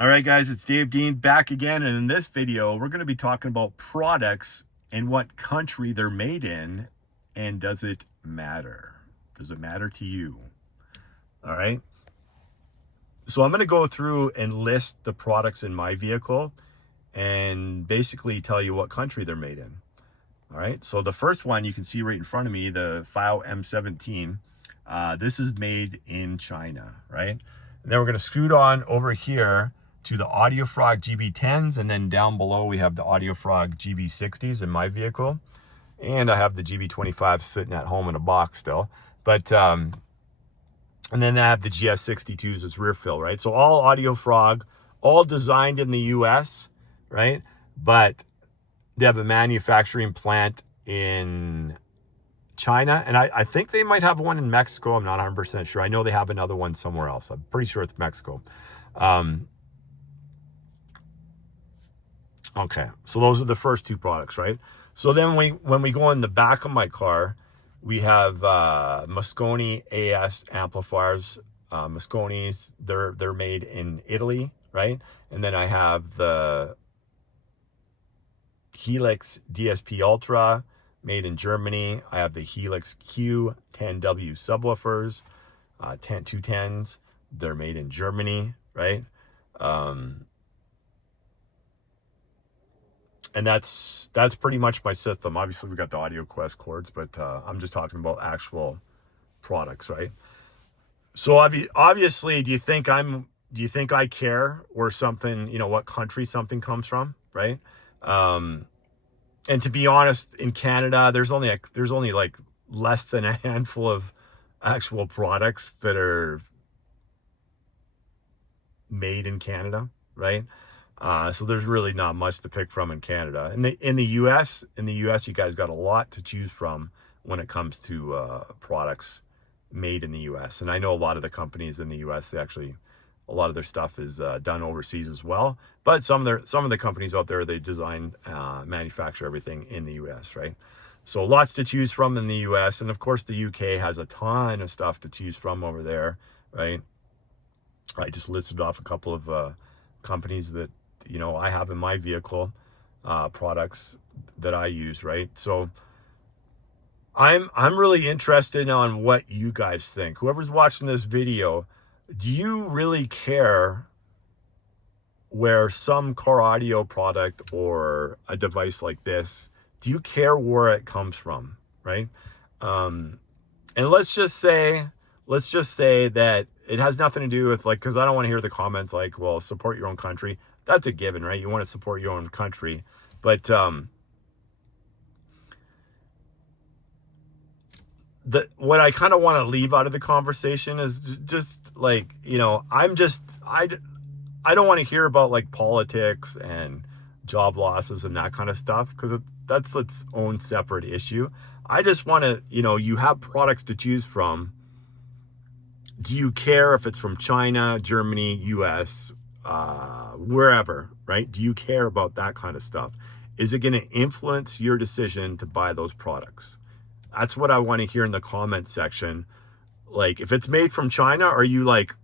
All right, guys, it's Dave Dean back again. And in this video, we're going to be talking about products and what country they're made in. And does it matter? Does it matter to you? All right. So I'm going to go through and list the products in my vehicle and basically tell you what country they're made in. All right. So the first one you can see right in front of me, the FIO M17. This is made in China, right? And then we're going to scoot on over here to the AudioFrog GB10s, and then down below we have the AudioFrog GB60s in my vehicle, and I have the GB25 sitting at home in a box still. But and then I have the GS62s as rear fill, right? So all AudioFrog, all designed in the US, right? But they have a manufacturing plant in China, and I think they might have one in Mexico. I'm not 100% sure. I know they have another one somewhere else. I'm pretty sure it's Mexico. Okay, so those are the first two products, right? So then when we go in the back of my car, we have Mosconi AS amplifiers. Mosconi's, they're made in Italy, right? And then I have the Helix DSP Ultra, made in Germany. I have the Helix Q10W subwoofers, 210s. They're made in Germany, right? And that's pretty much my system. Obviously, we got the AudioQuest cords, but I'm just talking about actual products, right? So obviously, do you think I care where something, what country something comes from, right? And to be honest, in Canada, there's only like less than a handful of actual products that are made in Canada, right? So there's really not much to pick from in Canada. In the US, you guys got a lot to choose from when it comes to products made in the US. And I know a lot of the companies in the US, a lot of their stuff is done overseas as well. But some of the companies out there, they design, manufacture everything in the US, right? So lots to choose from in the US, and of course the UK has a ton of stuff to choose from over there, right? I just listed off a couple of companies that I have in my vehicle, products that I use, right? So I'm really interested on what you guys think. Whoever's watching this video, do you really care where some car audio product or a device like this, do you care where it comes from, right? And let's just say that it has nothing to do with, like, because I don't want to hear the comments like, well, support your own country. That's a given, right? You want to support your own country. But what I kind of want to leave out of the conversation is just like, I don't want to hear about like politics and job losses and that kind of stuff, because that's its own separate issue. I just want to, you have products to choose from. Do you care if it's from China, Germany, US, wherever, right? Do you care about that kind of stuff? Is it going to influence your decision to buy those products? That's what I want to hear in the comment section. Like, if it's made from China, are you like,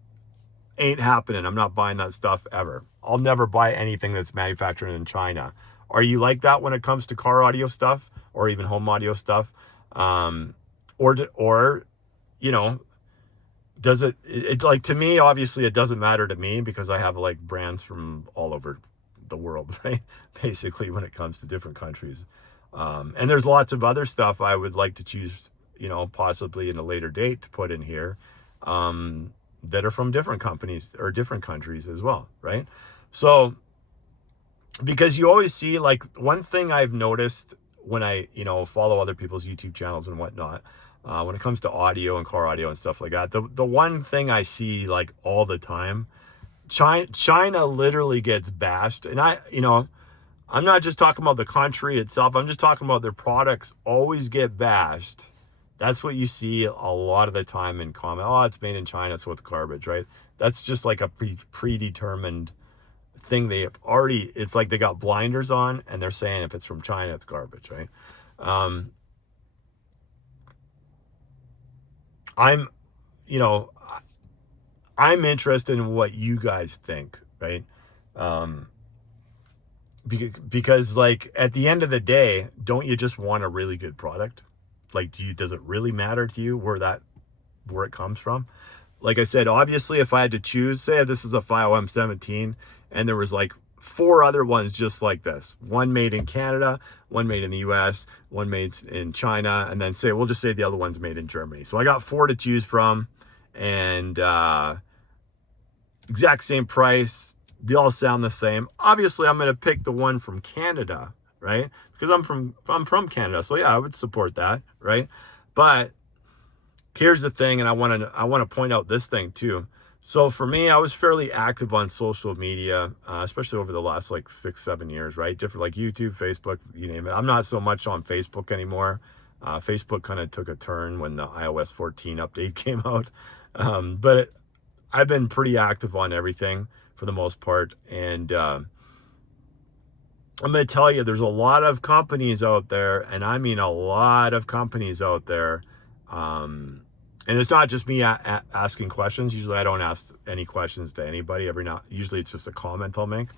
ain't happening, I'm not buying that stuff ever. I'll never buy anything that's manufactured in China. Are you like that when it comes to car audio stuff or even home audio stuff? Or does it like, to me, obviously it doesn't matter to me because I have like brands from all over the world, right? Basically, when it comes to different countries. And there's lots of other stuff I would like to choose, possibly in a later date to put in here, that are from different companies or different countries as well, right? So, because you always see, like, one thing I've noticed when I, follow other people's YouTube channels and whatnot, when it comes to audio and car audio and stuff like that, the one thing I see like all the time, China literally gets bashed. And I'm not just talking about the country itself. I'm just talking about their products always get bashed. That's what you see a lot of the time in comment. Oh, it's made in China, so it's garbage, right? That's just like a predetermined thing. It's like they got blinders on and they're saying if it's from China, it's garbage, right? I'm, you know, I'm interested in what you guys think, right? Because like at the end of the day, don't you just want a really good product? Like, does it really matter to you where it comes from? Like I said, obviously, if I had to choose, say this is a FiiO M17, and there was like 4 other ones just like this, one made in Canada, one made in the US, one made in China, and then we'll just say the other one's made in Germany. So I got 4 to choose from, and exact same price. They all sound the same. Obviously, I'm going to pick the one from Canada, right? Because I'm from Canada. So yeah, I would support that, right? But here's the thing, and I want to point out this thing too. So for me, I was fairly active on social media, especially over the last like 6-7 years, right? Different, like YouTube, Facebook, you name it. I'm not so much on Facebook anymore. Facebook kind of took a turn when the iOS 14 update came out. But I've been pretty active on everything for the most part. And I'm going to tell you, there's a lot of companies out there, and I mean a lot of companies out there. And it's not just me asking questions. Usually I don't ask any questions to anybody. Usually it's just a comment I'll make.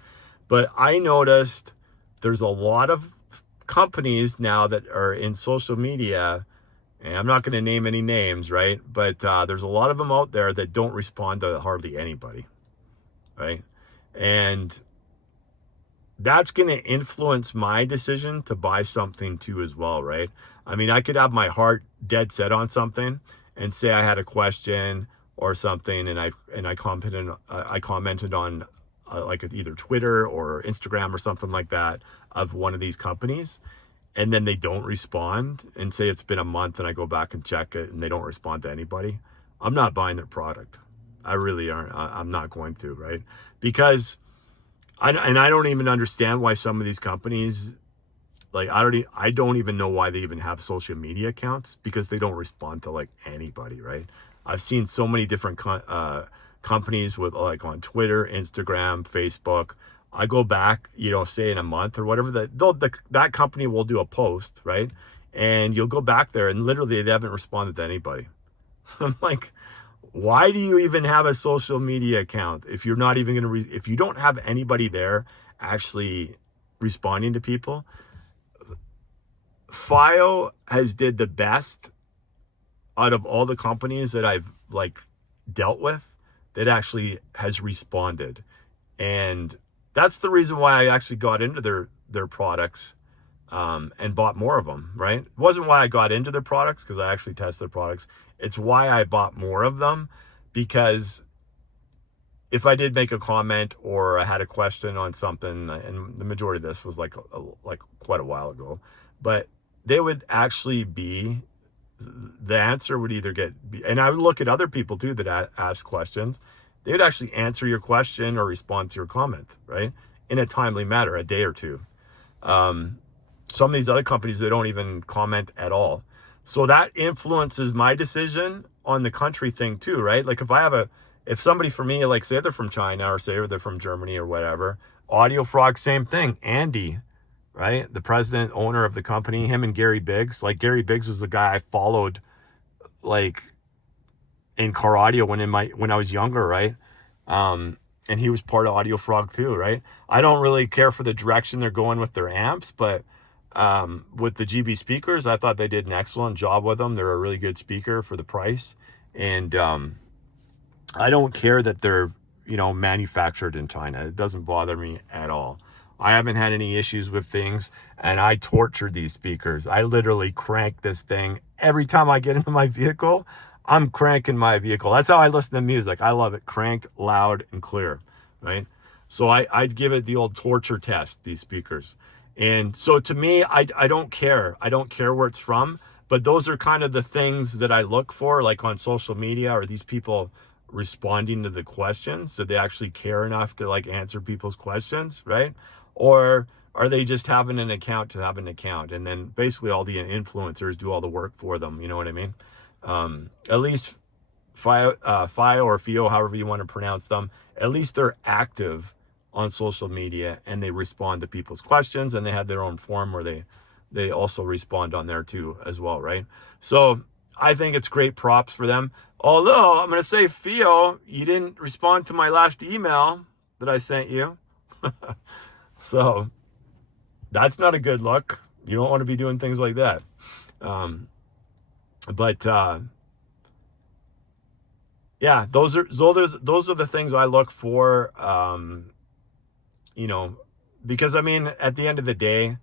But I noticed there's a lot of companies now that are in social media, and I'm not going to name any names, right? But there's a lot of them out there that don't respond to hardly anybody, right? And that's going to influence my decision to buy something too as well, right? I mean, I could have my heart dead set on something and say I had a question or something, and I commented on like either Twitter or Instagram or something like that of one of these companies, and then they don't respond, and say it's been a month and I go back and check it and they don't respond to anybody. I'm not buying their product. I really aren't. I'm not going to, right? Because I don't even understand why some of these companies, like I don't even know why they even have social media accounts, because they don't respond to like anybody, right? I've seen so many different companies with like on Twitter, Instagram, Facebook. I go back, say in a month or whatever, that company will do a post, right? And you'll go back there and literally they haven't responded to anybody. I'm like, why do you even have a social media account if you're not even going to, if you don't have anybody there actually responding to people? FiiO has did the best out of all the companies that I've like dealt with that actually has responded. And that's the reason why I actually got into their products and bought more of them, right? It wasn't why I got into their products because I actually test their products. It's why I bought more of them, because if I did make a comment or I had a question on something, and the majority of this was like quite a while ago, but they would actually be, the answer would either and I would look at other people too that ask questions. They would actually answer your question or respond to your comment, right? In a timely manner, a day or two. Some of these other companies, they don't even comment at all. So that influences my decision on the country thing too, right? Like if somebody from me, like say they're from China or say they're from Germany or whatever, AudioFrog, same thing. Andy, right? The president, owner of the company, him and Gary Biggs. Like Gary Biggs was the guy I followed like in car audio when I was younger, right? And he was part of AudioFrog too, right? I don't really care for the direction they're going with their amps, but with the GB speakers, I thought they did an excellent job with them. They're a really good speaker for the price. And I don't care that they're, manufactured in China. It doesn't bother me at all. I haven't had any issues with things, and I torture these speakers. I literally crank this thing. Every time I get into my vehicle, I'm cranking my vehicle. That's how I listen to music. I love it cranked, loud, and clear, right? So I'd give it the old torture test, these speakers. And so to me, I don't care. I don't care where it's from, but those are kind of the things that I look for, like on social media. Are these people responding to the questions? Do they actually care enough to like answer people's questions, right? Or are they just having an account to have an account? And then basically all the influencers do all the work for them. You know what I mean? At least FiiO or FiiO, however you want to pronounce them, at least they're active on social media and they respond to people's questions, and they have their own forum where they also respond on there too as well, right? So I think it's great props for them. Although I'm going to say, FiiO, you didn't respond to my last email that I sent you. So that's not a good look. You don't want to be doing things like that. But yeah, those are the things I look for. You know, because I mean, at the end of the day,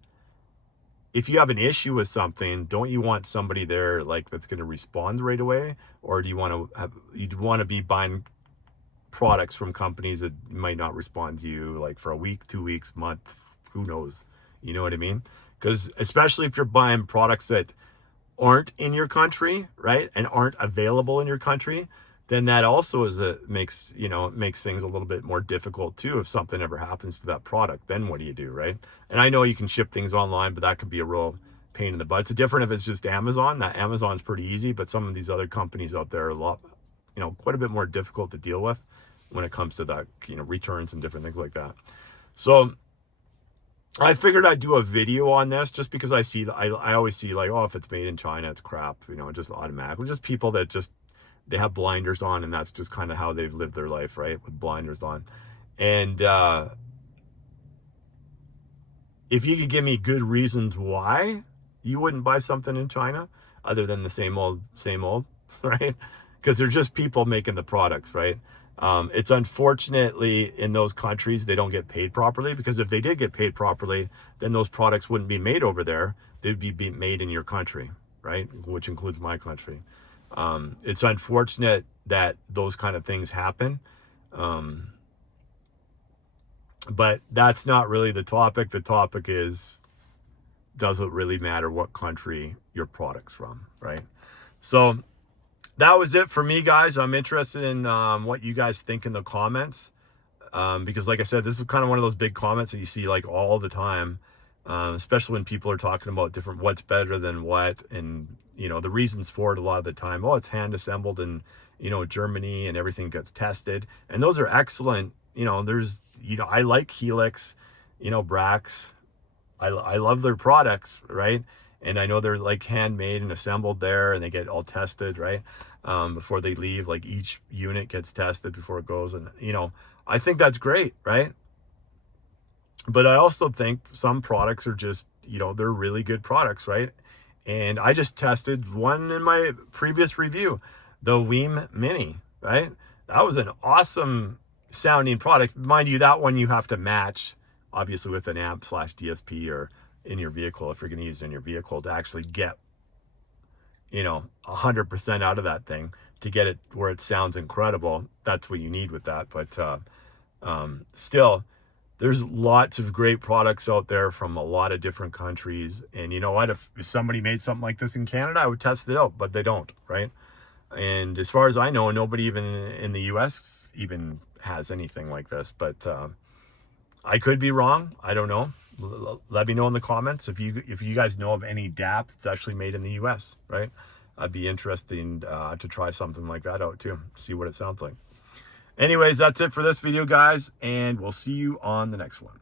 if you have an issue with something, don't you want somebody there like that's going to respond right away, or do you want to have you'd want to be buying products from companies that might not respond to you like for a week, 2 weeks, month, who knows? You know what I mean? Because especially if you're buying products that aren't in your country, right, and aren't available in your country, then that also makes things a little bit more difficult too. If something ever happens to that product, then what do you do, right? And I know you can ship things online, but that could be a real pain in the butt. It's different if it's just Amazon. That Amazon's pretty easy, but some of these other companies out there are a lot, quite a bit more difficult to deal with when it comes to that, returns and different things like that. So I figured I'd do a video on this just because I always see like, oh, if it's made in China, it's crap, just automatically. Just people that they have blinders on, and that's just kind of how they've lived their life, right? With blinders on. And if you could give me good reasons why you wouldn't buy something in China other than the same old, right? Because they're just people making the products, right? It's unfortunately in those countries, they don't get paid properly, because if they did get paid properly, then those products wouldn't be made over there. They'd be made in your country, right? Which includes my country. It's unfortunate that those kind of things happen. But that's not really the topic. The topic is, does it really matter what country your product's from, right? So that was it for me, guys. I'm interested in what you guys think in the comments, because like I said, this is kind of one of those big comments that you see like all the time, especially when people are talking about different what's better than what, and the reasons for it a lot of the time. Oh, it's hand assembled in Germany and everything gets tested, and those are excellent. I like Helix, Brax. I love their products, right? And I know they're like handmade and assembled there, and they get all tested, right? Before they leave, like each unit gets tested before it goes. And, I think that's great, right? But I also think some products are just, they're really good products, right? And I just tested one in my previous review, the Weem Mini, right? That was an awesome sounding product. Mind you, that one you have to match, obviously, with an amp/DSP or in your vehicle, if you're going to use it in your vehicle, to actually get 100% out of that thing, to get it where it sounds incredible. That's what you need with that. But still, there's lots of great products out there from a lot of different countries. And you know what, if somebody made something like this in Canada, I would test it out, but they don't, right? And as far as I know, nobody even in the US even has anything like this. But I could be wrong. I don't know. Let me know in the comments if you guys know of any DAP that's actually made in the US, right? I'd be interested to try something like that out too, see what it sounds like. Anyways, that's it for this video, guys, and we'll see you on the next one.